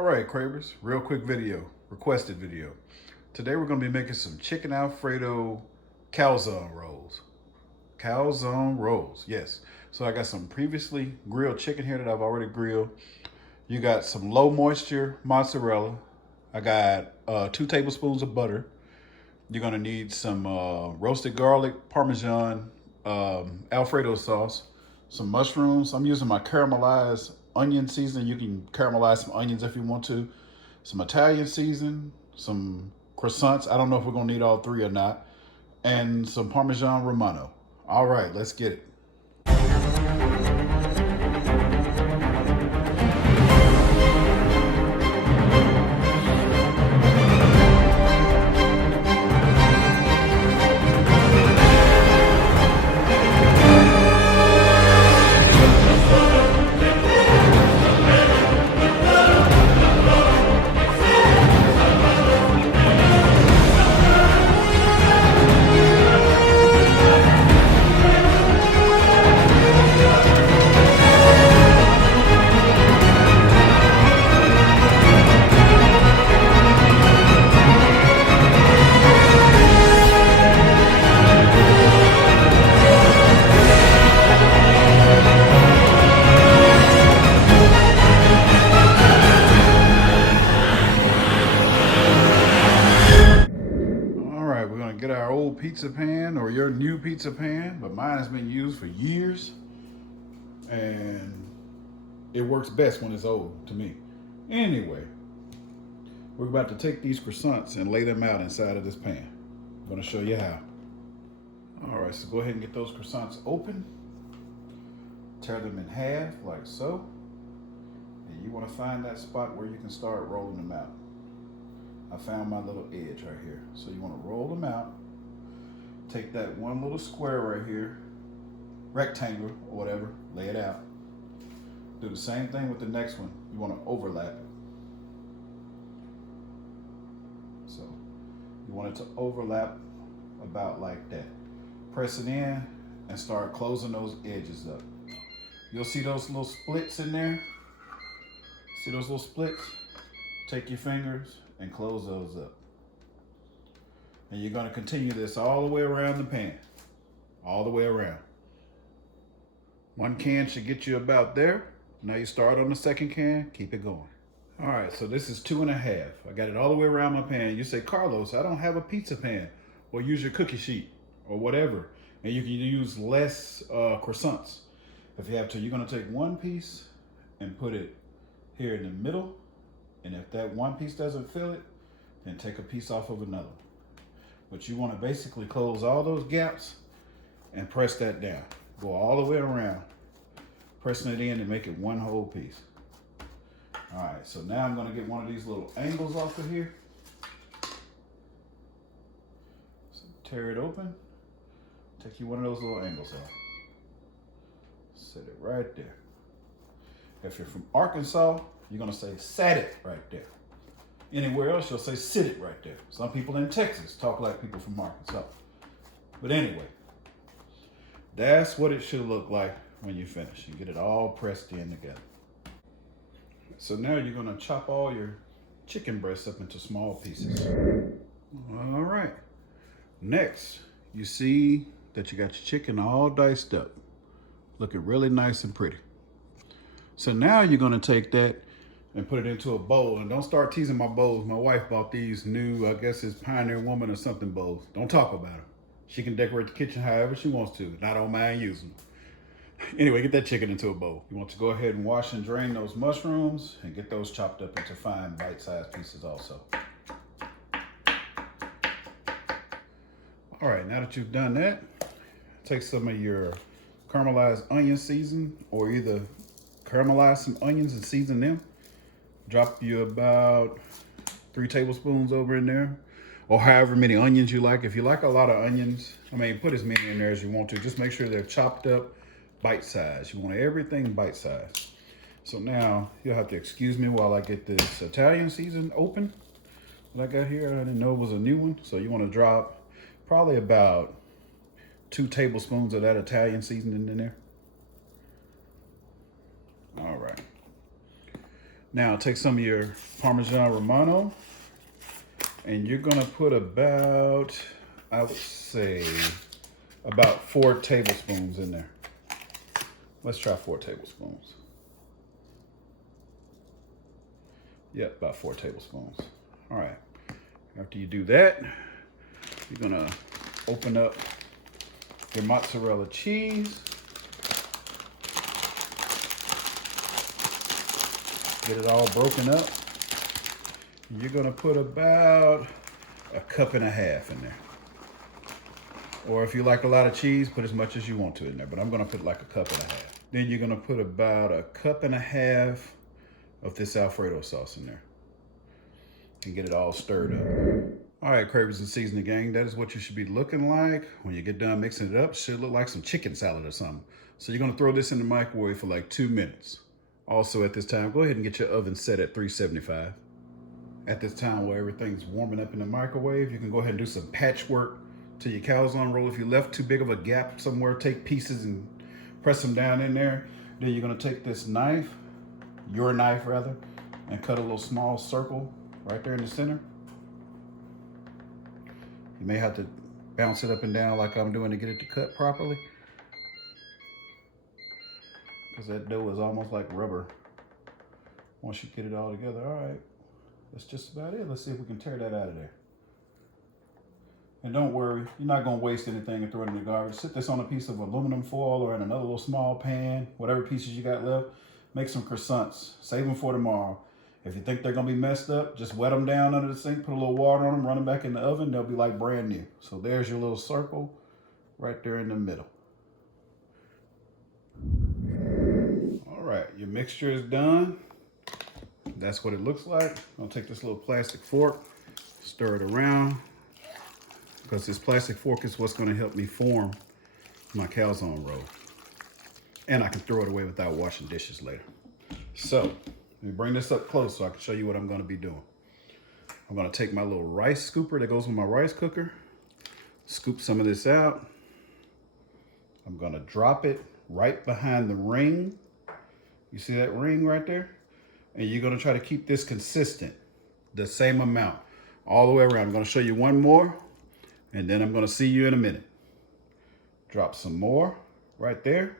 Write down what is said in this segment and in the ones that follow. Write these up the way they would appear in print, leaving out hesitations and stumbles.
All right, Cravers, real quick video, requested video. Today we're gonna be making some chicken Alfredo calzone rolls. Calzone rolls, yes. So I got some previously grilled chicken here that I've already grilled. You got some low moisture mozzarella. I got 2 tablespoons of butter. You're gonna need some roasted garlic, Parmesan, Alfredo sauce, some mushrooms. I'm using my caramelized onion seasoning. You can caramelize some onions if you want to. Some Italian seasoning, some croissants. I don't know if we're gonna need all three or not. And some Parmesan Romano. All right, let's get it. All right, we're gonna get our old pizza pan or your new pizza pan, but mine has been used for years and it works best when it's old to me. Anyway, we're about to take these croissants and lay them out inside of this pan. I'm gonna show you how. All right, so go ahead and get those croissants open. Tear them in half like so. And you wanna find that spot where you can start rolling them out. I found my little edge right here. So you wanna roll them out. Take that one little square right here, rectangle or whatever, lay it out. Do the same thing with the next one. You wanna overlap it. So you want it to overlap about like that. Press it in and start closing those edges up. You'll see those little splits in there. See those little splits? Take your fingers and close those up. And you're gonna continue this all the way around the pan. All the way around. One can should get you about there. Now you start on the second can, keep it going. All right, so this is 2.5. I got it all the way around my pan. You say, Carlos, I don't have a pizza pan. Or use your cookie sheet or whatever. And you can use less croissants. If you have to, you're gonna take one piece and put it here in the middle. And if that one piece doesn't fill it, then take a piece off of another. But you wanna basically close all those gaps and press that down. Go all the way around, pressing it in to make it one whole piece. All right, so now I'm gonna get one of these little angles off of here. So tear it open, take you one of those little angles off. Set it right there. If you're from Arkansas, you're gonna say set it right there. Anywhere else, you'll say sit it right there. Some people in Texas talk like people from Arkansas. But anyway, that's what it should look like when you finish. You get it all pressed in together. So now you're gonna chop all your chicken breasts up into small pieces. All right. Next, you see that you got your chicken all diced up. Looking really nice and pretty. So now you're gonna take that and put it into a bowl. And don't start teasing my bowls. My wife bought these new, I guess it's Pioneer Woman or something bowls. Don't talk about them. She can decorate the kitchen however she wants to. And I don't mind using them. Anyway, get that chicken into a bowl. You want to go ahead and wash and drain those mushrooms and get those chopped up into fine bite-sized pieces also. All right, now that you've done that, take some of your caramelized onion season, or either caramelize some onions and season them. Drop you about 3 tablespoons over in there, or however many onions you like. If you like a lot of onions, put as many in there as you want to. Just make sure they're chopped up bite-sized. You want everything bite-sized. So now you'll have to excuse me while I get this Italian season open that I got here. I didn't know it was a new one. So you want to drop probably about 2 tablespoons of that Italian seasoning in there. All right. Now take some of your Parmesan Romano and you're gonna put about, I would say, about 4 tablespoons in there. Let's try 4 tablespoons. Yep, about 4 tablespoons. All right, after you do that, you're gonna open up your mozzarella cheese. Get it all broken up. You're gonna put about 1.5 cups in there. Or if you like a lot of cheese, put as much as you want to in there, but I'm gonna put like 1.5 cups. Then you're gonna put about 1.5 cups of this Alfredo sauce in there. And get it all stirred up. All right, Cravers and Seasoning gang, that is what you should be looking like. When you get done mixing it up, it should look like some chicken salad or something. So you're gonna throw this in the microwave for like 2 minutes. Also at this time, go ahead and get your oven set at 375. At this time, while everything's warming up in the microwave, you can go ahead and do some patchwork to your calzone roll. If you left too big of a gap somewhere, take pieces and press them down in there. Then you're gonna take this knife, your knife rather, and cut a little small circle right there in the center. You may have to bounce it up and down like I'm doing to get it to cut properly, because that dough is almost like rubber once you get it all together. All right, that's just about it. Let's see if we can tear that out of there. And don't worry, you're not gonna waste anything and throw it in the garbage. Sit this on a piece of aluminum foil or in another little small pan, whatever pieces you got left. Make some croissants, save them for tomorrow. If you think they're gonna be messed up, just wet them down under the sink, put a little water on them, run them back in the oven, they'll be like brand new. So there's your little circle right there in the middle. All right, your mixture is done. That's what it looks like. I'll take this little plastic fork, stir it around, because this plastic fork is what's gonna help me form my calzone roll. And I can throw it away without washing dishes later. So, let me bring this up close so I can show you what I'm gonna be doing. I'm gonna take my little rice scooper that goes with my rice cooker, scoop some of this out. I'm gonna drop it right behind the ring. You see that ring right there? And you're gonna try to keep this consistent, the same amount, all the way around. I'm gonna show you one more, and then I'm gonna see you in a minute. Drop some more right there,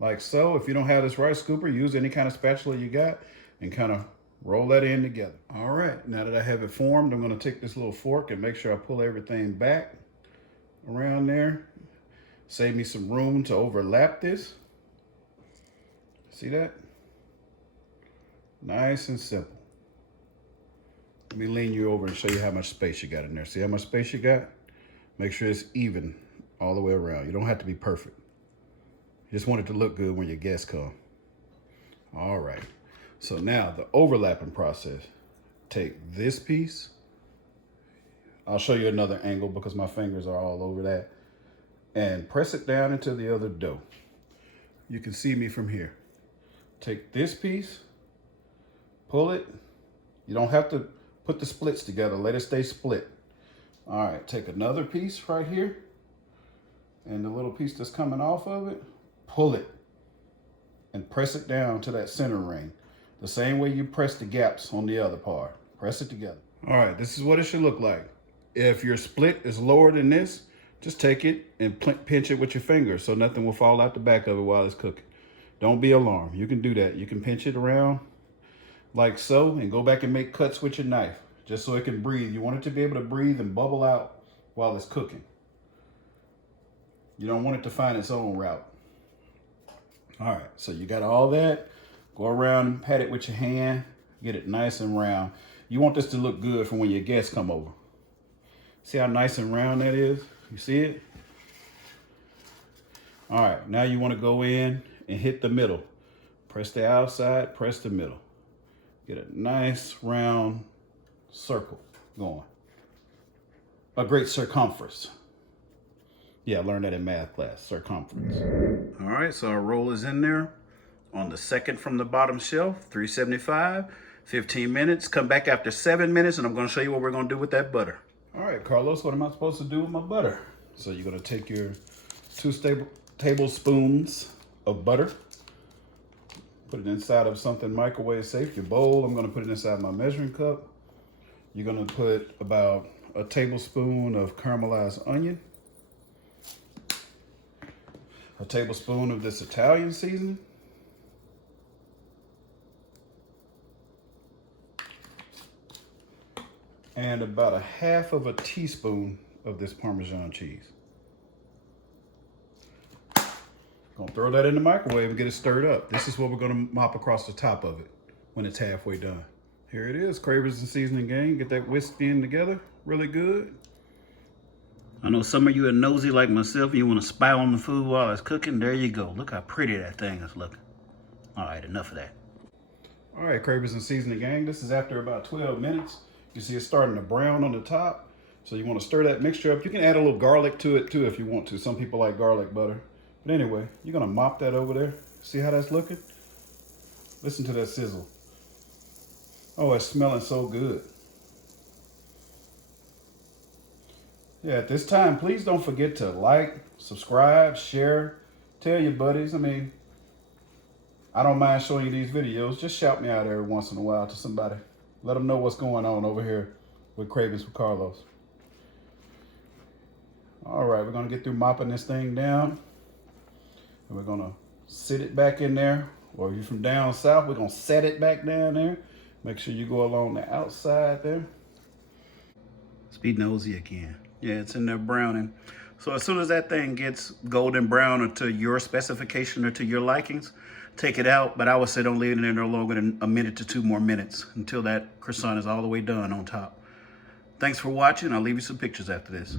like so. If you don't have this rice scooper, use any kind of spatula you got and kind of roll that in together. All right, now that I have it formed, I'm gonna take this little fork and make sure I pull everything back around there. Save me some room to overlap this. See that? Nice and simple. Let me lean you over and show you how much space you got in there. See how much space you got? Make sure it's even all the way around. You don't have to be perfect. You just want it to look good when your guests come. All right. So now the overlapping process. Take this piece. I'll show you another angle because my fingers are all over that. And press it down into the other dough. You can see me from here. Take this piece, pull it. You don't have to put the splits together. Let it stay split. All right, take another piece right here. And the little piece that's coming off of it, pull it and press it down to that center ring. The same way you press the gaps on the other part. Press it together. All right, this is what it should look like. If your split is lower than this, just take it and pinch it with your finger so nothing will fall out the back of it while it's cooking. Don't be alarmed. You can do that. You can pinch it around like so and go back and make cuts with your knife just so it can breathe. You want it to be able to breathe and bubble out while it's cooking. You don't want it to find its own route. All right, so you got all that. Go around and pat it with your hand. Get it nice and round. You want this to look good for when your guests come over. See how nice and round that is? You see it? All right, now you want to go in and hit the middle. Press the outside, press the middle. Get a nice round circle going. A great circumference. Yeah, I learned that in math class, circumference. All right, so our roll is in there on the second from the bottom shelf, 375, 15 minutes. Come back after 7 minutes and I'm gonna show you what we're gonna do with that butter. All right, Carlos, what am I supposed to do with my butter? So you're gonna take your 2 tablespoons of butter, Put it inside of something microwave safe, your bowl. I'm gonna put it inside my measuring cup. You're gonna put about a tablespoon of caramelized onion, a tablespoon of this Italian seasoning, and about a half of a teaspoon of this Parmesan cheese. Gonna throw that in the microwave and get it stirred up. This is what we're gonna mop across the top of it when it's halfway done. Here it is, Cravers and Seasoning Gang. Get that whisked in together, really good. I know some of you are nosy like myself and you wanna spy on the food while it's cooking. There you go, look how pretty that thing is looking. All right, enough of that. All right, Cravers and Seasoning Gang, this is after about 12 minutes. You see it's starting to brown on the top. So you wanna stir that mixture up. You can add a little garlic to it too if you want to. Some people like garlic butter. But anyway, you're gonna mop that over there. See how that's looking? Listen to that sizzle. Oh, it's smelling so good. Yeah, at this time, please don't forget to like, subscribe, share, tell your buddies. I mean, I don't mind showing you these videos. Just shout me out every once in a while to somebody. Let them know what's going on over here with Cravings with Carlos. All right, we're gonna get through mopping this thing down. And we're gonna sit it back in there. Or if you're from down south, we're gonna set it back down there. Make sure you go along the outside there. Let's be nosy again. Yeah, it's in there browning. So as soon as that thing gets golden brown or to your specification or to your likings, take it out. But I would say don't leave it in there no longer than a minute to 2 more minutes until that croissant is all the way done on top. Thanks for watching. I'll leave you some pictures after this.